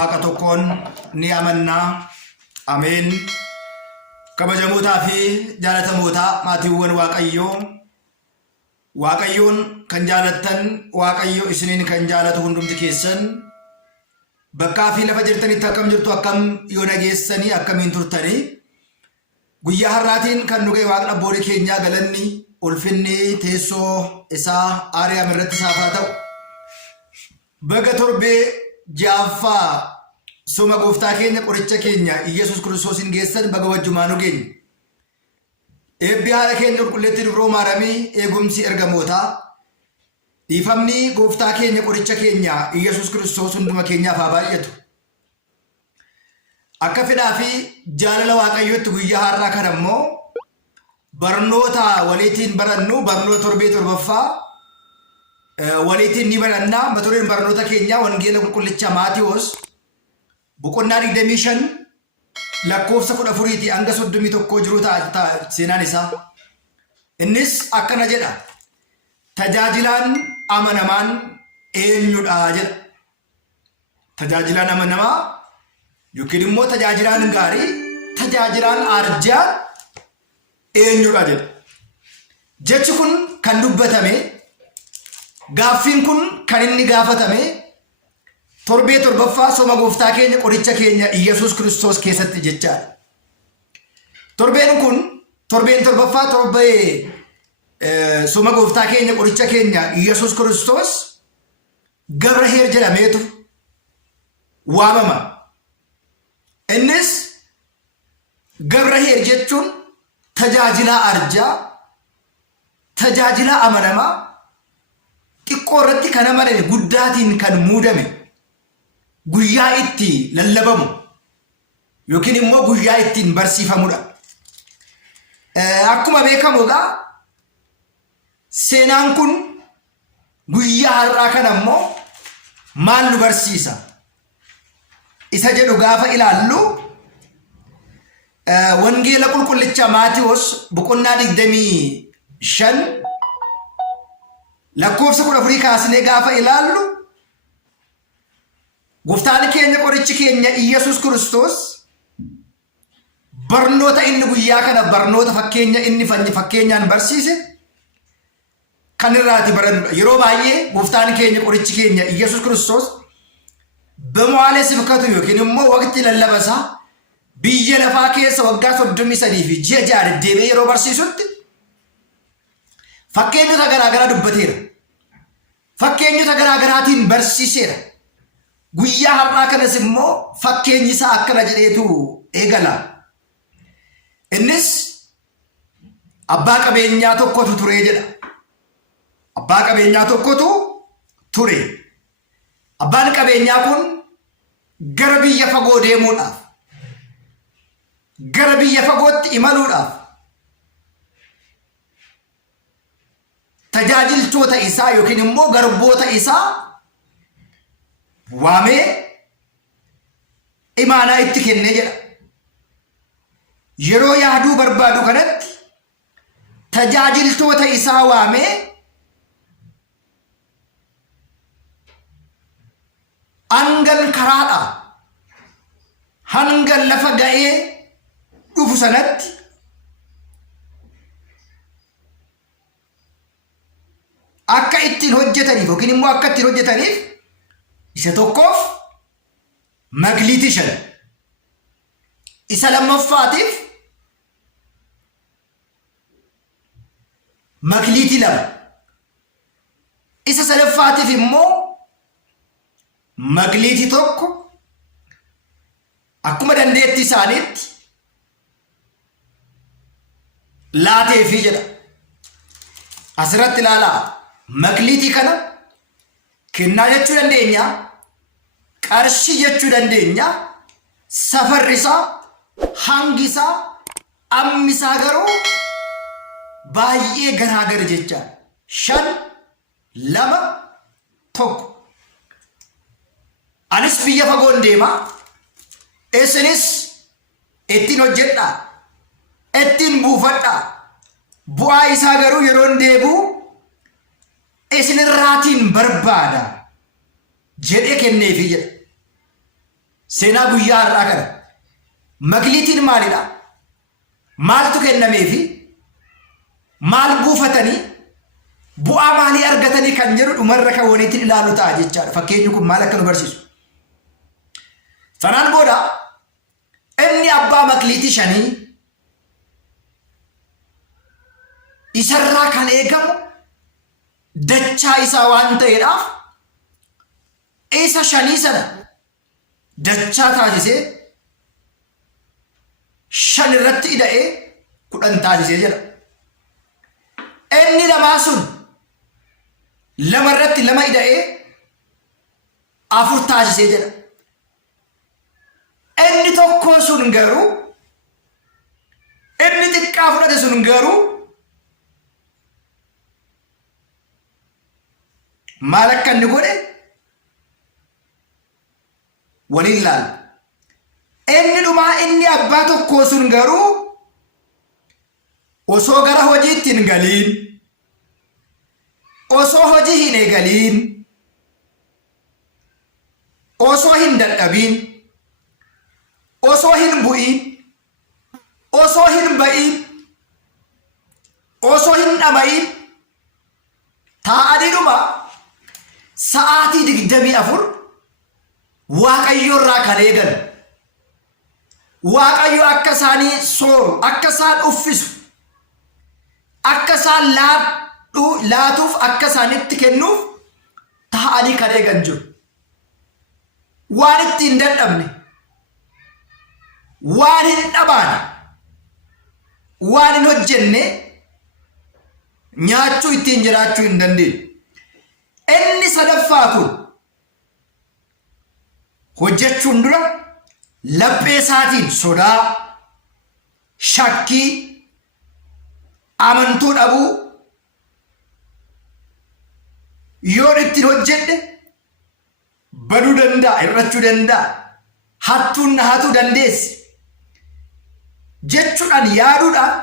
waaqa tokkoon ni amanna. Ameen. Kabajamootaa fi jaalatamootaa maatiiwwan Waaqayyoon kan jaalattan Waaqayyo isiniin kan jaalatu hundumti keessan bakkaa fi lafa jirtanitti akkam jirtu, akkam yoo nageessanii, akkamiin turtanii guyyaa har'aatiin kan nu ga'e Waaqni abbootii keenyaa galanni ulfinni teessoo isaa aariyaam irratti saafaa ta'u. Baga torbee jaaffaa soma gooftaa keenya qoricha keenya Iyesuus Kiristoosiin geessan baga wajjumaan nu geenye. Eebbi haala keenya qulqulleetti dubroo maaramii eegumsi ergamootaa dhiifamni gooftaa keenya qoricha keenya Iyesuus Kiristoos hunduma keenyaaf haa baay'atu. Akka fedhaa fi jaalala Waaqayyootti guyyaa har'aa kana immoo barnoota waliitiin barannu barnoota torbee torbaffaa waliitiin ni baranna. Mata dureen barnoota keenyaa wangeela qulqullicha Maatiyoos boqonnaa 25 lakkoofsa 14 hanga 31 jiru ta'a seenaan isaa. Innis akkana jedha: tajaajilaan amanamaan eenyudha jedha. Tajaajilaan amanamaa yookiin immoo tajaajilaan gaarii, tajaajilaan arjaan eenyudha jedha. Jechi kun kan dubbatame, gaaffiin kun kan inni gaafatame torbee torbaffaa soma gooftaa keenya qoricha keenya Iyesuus Kiristoos keessatti jechaadha. Torbeen kun torbeen torbaffaa torbee soma gooftaa keenya qoricha keenya Iyesuus Kiristoos Gabraheer jedhameetu waamama. Innis Gabraheer jechuun tajaajilaa arjaa, tajaajilaa amanamaa, xiqqoo irratti kan amaname, guddaatiin kan muudame, guyyaa itti lallabamu yookiin immoo guyyaa ittiin barsiifamudha. Akkuma beekamuudha, seenaan kun guyyaa har'aa kana immoo maal nu barsiisa isa jedhu gaafa ilaallu wangeela qulqullicha Maatiyoos boqonnaa 25 lakkoofsa 14 kaasnee gaafa ilaallu gooftaan keenya qorichi keenya Iyesuus Kiristoos barnoota inni guyyaa kana barnoota fakkeenya inni fakkeenyaan barsiise kan irraati barannudha. Yeroo baay'ee gooftaan keenya qorichi keenya Iyesuus Kiristoos በመዋዕለ ስብከቱ yookiin immoo waqtii lallabasaa biyya lafaa keessa waggaa 33 fi ji'a deebi'ee yeroo barsiisutti fakkeenyota garaagaraa dubbateera. Fakkeenyota garaagaraatiin barsiiseera. Guyyaa har'aa kanas immoo fakkeenyi isaa akkana jedheetu eegala. Innis abbaa qabeenyaa tokkotu ture jedha. Abbaa qabeenyaa tokkotu ture. Abbaan qabeenyaa kun gara biyya fagoo deemuudhaaf, gara biyya fagootti imaluudhaaf tajaajiltoota isaa yookiin immoo garboota isaa waamee imaanaa itti kennee jedha. Yeroo yaaduu barbaadu kanatti tajaajiltoota isaa waamee hangan karaadha, hangan lafa ga'ee dhufu sanatti akka ittiin hojjetaniif yookiin immoo akka ittiin hojjetaniif isa tokkoof magliitii 5, isa lammaffaatiif magliitii 2, isa sadaffaatiif immoo magliitii 1 akkuma dandeetti isaaniitti laateefii jedha. Asirratti ilaalaa, magliitii kana kennaa jechuu dandeenya, qarshii jechuu dandeenya, safarri isaa, hangi isaa, ammi isaa garuu baay'ee garaagara jecha 5, 2, 1. Anis biyya fagoon deema, isinis ittiin hojjedhaa, ittiin buufadhaa, bu'aa isaa garuu yeroon deebi'u isinirraatiin barbaada jedhee kenneefii jedha. seenaa guyyaa har'aa kana makliitiin maalidha? Maaltu kennameefi maal buufatanii bu'aa maalii argatanii kan jedhu dhumarra kan waliitiin ilaalu ta'a jechaadha. Fakkeenyi kun maal akka nu barsiisu. Sanaan booda inni abbaa makliitii 5 isarraa kan eegamu dachaa isaa waan ta'eedhaaf isa 5 sana dachaa taasisee 5 irratti ida'ee 10 taasisee jira. Inni lamaa sun 2 irratti 2 ida'ee 4 taasisee jira. Inni tokko sun garuu inni xiqqaa fudhate sun garuu maal akka inni godhe waliin laala. Inni dhumaa inni abbaa tokko sun garuu osoo gara hojiitti hin galiin, osoo hojii hin eegaliin, osoo hin dadhabiin, osoo hin bu'iin, osoo hin ba'iin, osoo hin dhama'iin taa'anii dhuma sa'aatii 24 Waaqayyo irraa kan eegan. Waaqayyo akka isaanii sooru, akka isaan uffisu, akka isaan laatuuf, akka isaanitti kennuuf taa'anii kan eegan jiru. Waan itti hin dadhabne, waan hin dhabaane, waan hin hojjenne nyaachuu ittiin jiraachuu hin dandeenye. Inni sadaffaa kun hojjechuun dura laphee isaatiin sodaa, shakkii, amantuu dhabuu yoo ittiin hojjedhe baduu danda'a, hir'achuu danda'a, hattuun na hatuu dandeessi jechuudhaan yaaduudhaan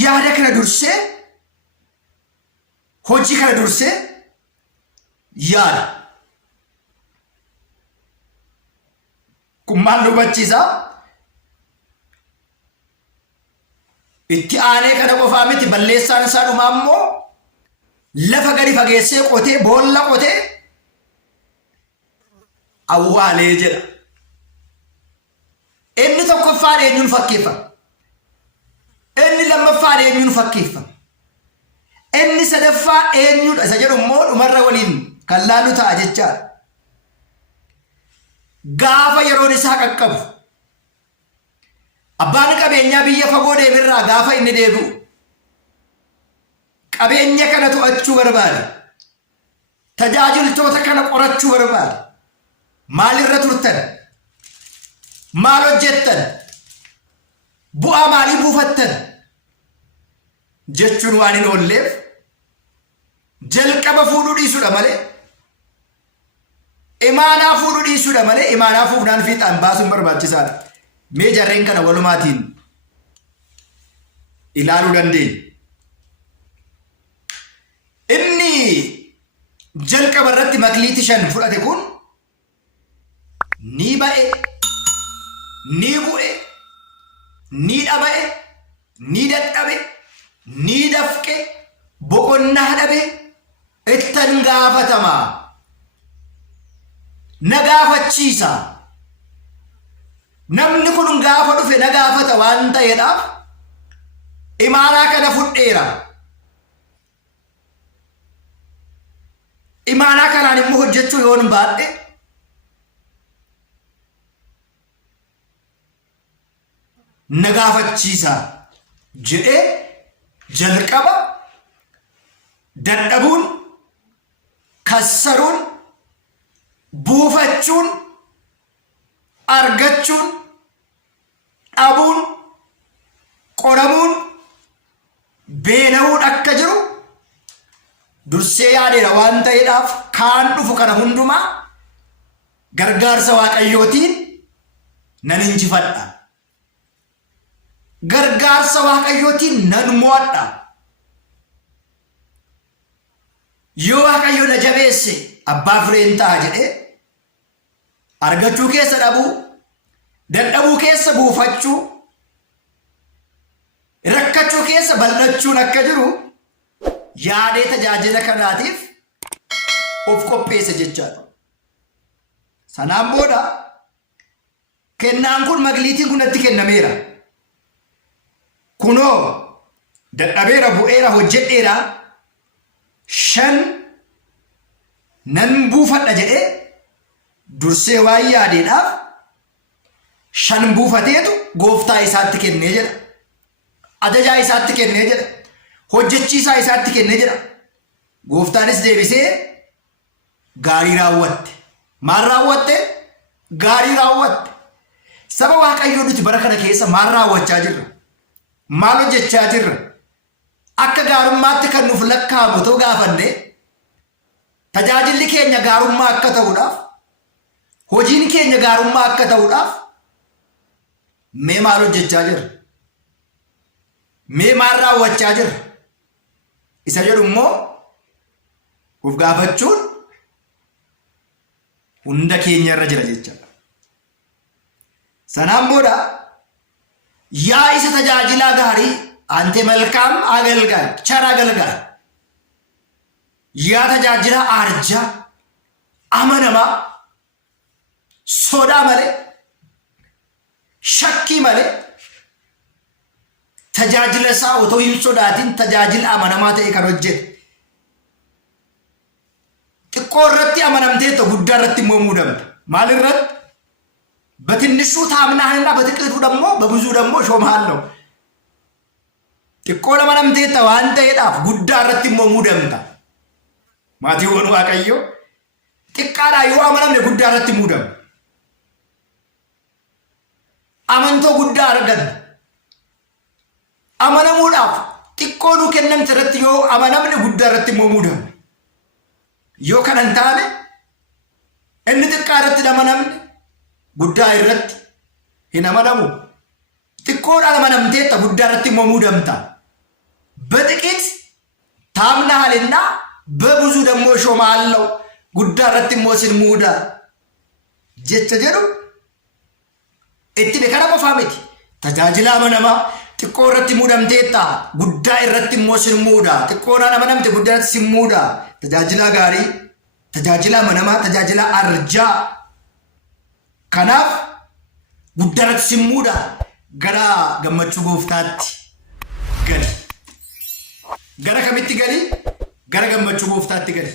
yaada kana dursee hojii kana dursee yaada. Kun maal nu hubachiisa? Itti aanee kana qofaa miti, balleessaan isaa dhumaa immoo lafa gadi fageessee qotee, boolla qotee awwaalee jedha. Inni tokkoffaan eenyuun fakkeeffama? Inni lammaffaan eenyuun fakkeeffama? Inni sadaffaa eenyudha? Isa jedhu immoo dhumarra waliin kan laallu ta'a jechaadha. Gaafa yeroon isaa qaqqabu, abbaan qabeenyaa biyya fagoo deemirraa gaafa inni deebi'u qabeenya kana to'achuu barbaade, tajaajiltoota kana qorachuu barbaade. Maalirra turtan? Maal hojjettan? Bu'aa maalii buufattan? Jechuun waan hin oolleef jalqaba fuudhuu dhiisuudha malee, imaanaa fuudhuu dhiisuudha malee, imaanaa fuudhaan fiixaan baasuun barbaachisaadha. Mee jarreen kana walumaatiin ilaaluu dandeenya. Inni jalqaba irratti makliitii 5 fudhate kun ni ba'e, ni bu'e, ni dhaba'e, ni dadhabe, ni dafqe, boqonnaa dhabe, ittan gaafatamaa, na gaafachiisa. Namni kun gaafa dhufe na gaafata waan ta'eedhaaf imaanaa kana fudheera. Imaanaa kanaan immoo hojjechuu yoon baadhe na gaafachiisa jedhee jalqaba dadhabuun, kassaruun, buufachuun, argachuun, dhabuun, qoramuun, beena'uun akka jiru dursee yaadeera waan ta'eedhaaf kaan dhufu kana hundumaa gargaarsa Waaqayyootiin nan injifadha. Gargaarsa Waaqayyootiin nan mo'adha. Yoo Waaqayyo na jabeesse abbaa fireen ta'a jedhee argachuu keessa dhabuu, dadhabuu keessa buufachuu, rakkachuu keessa bal'achuun akka jiru yaadee tajaajila kanaatiif of qopheessa jechaadha. Sanaan booda kennaan kun magliitiin kun natti kennameera. Kunoo dadhabeera, bu'eera, hojjedheera, 5 nan buufadha jedhee dursee waan yaadeedhaaf 5 buufateetu gooftaa isaatti kennee jedha. Ajajaa isaatti kennee jedha. Hojjechiisaa isaatti kennee jedha. Gooftaanis deebisee gaarii raawwatte. Maal raawwatte? Gaarii raawwatte. Saba Waaqayyoo nuti bara kana keessa maal raawwachaa jirra? Maal hojjechaa jirra? Akka gaarummaatti kan nuuf lakkaa'amu ta'uu gaafanne tajaajilli keenya gaarummaa akka ta'uudhaaf, hojiin keenya gaarummaa akka ta'uudhaaf mee maal hojjechaa jirra? Mee maal raawwachaa jirra? Isa jedhu immoo of gaafachuun hunda keenya irra jira jechaadha. Sanaan booda yaa isa tajaajilaa gaarii አንተ መልካም አገልጋይ ቸር አገልጋይ ያ tajaajila አርጃ አመነማ ሶዳ መሌ ሸኪ መሌ tajaajila isaa otoo hin sodaatin tajaajila amanamaa ta'e kan hojjetu xiqqoo irratti amanamteetto guddaa irratti immoo muudamta. Maal irratti? በትንሹ ታምናህና በጥቂቱ ደግሞ በብዙ ደግሞ ሾምሃለሁ። xiqqoo amanamteetta waan ta'eedhaaf guddaa irratti immoo muudamta. Maatiiwwan Waaqayyoo xiqqaadhaa yoo amanamne guddaa irratti muudama. Amantoo guddaa arganna. Amanamuudhaaf xiqqoo nu kennamte irratti yoo amanamne guddaa irratti immoo muudama. Yoo kana hin taane inni xiqqaa irratti amanamne guddaa irratti hin amanamu. xiqqoodhaan amanamteetta guddaa irratti immoo muudamta. በጥቂት ታምናሃልና በብዙ ደግሞ ሾምሃለሁ guddaa irratti immoo sin muuda jecha jedhu itti beekana qofaa miti. Tajaajila amanamaa xiqqoo irratti muudamteetta guddaa irratti immoo sin muuda. Xiqqoodhaan amanamte guddaa irratti sin muuda. Tajaajila gaarii, tajaajila amanamaa, tajaajila arjaa kanaaf guddaa irratti sin muuda. Gara gammachuu gooftaatti gali. Gara kamitti gali? Gara gammachuu gooftaatti gali.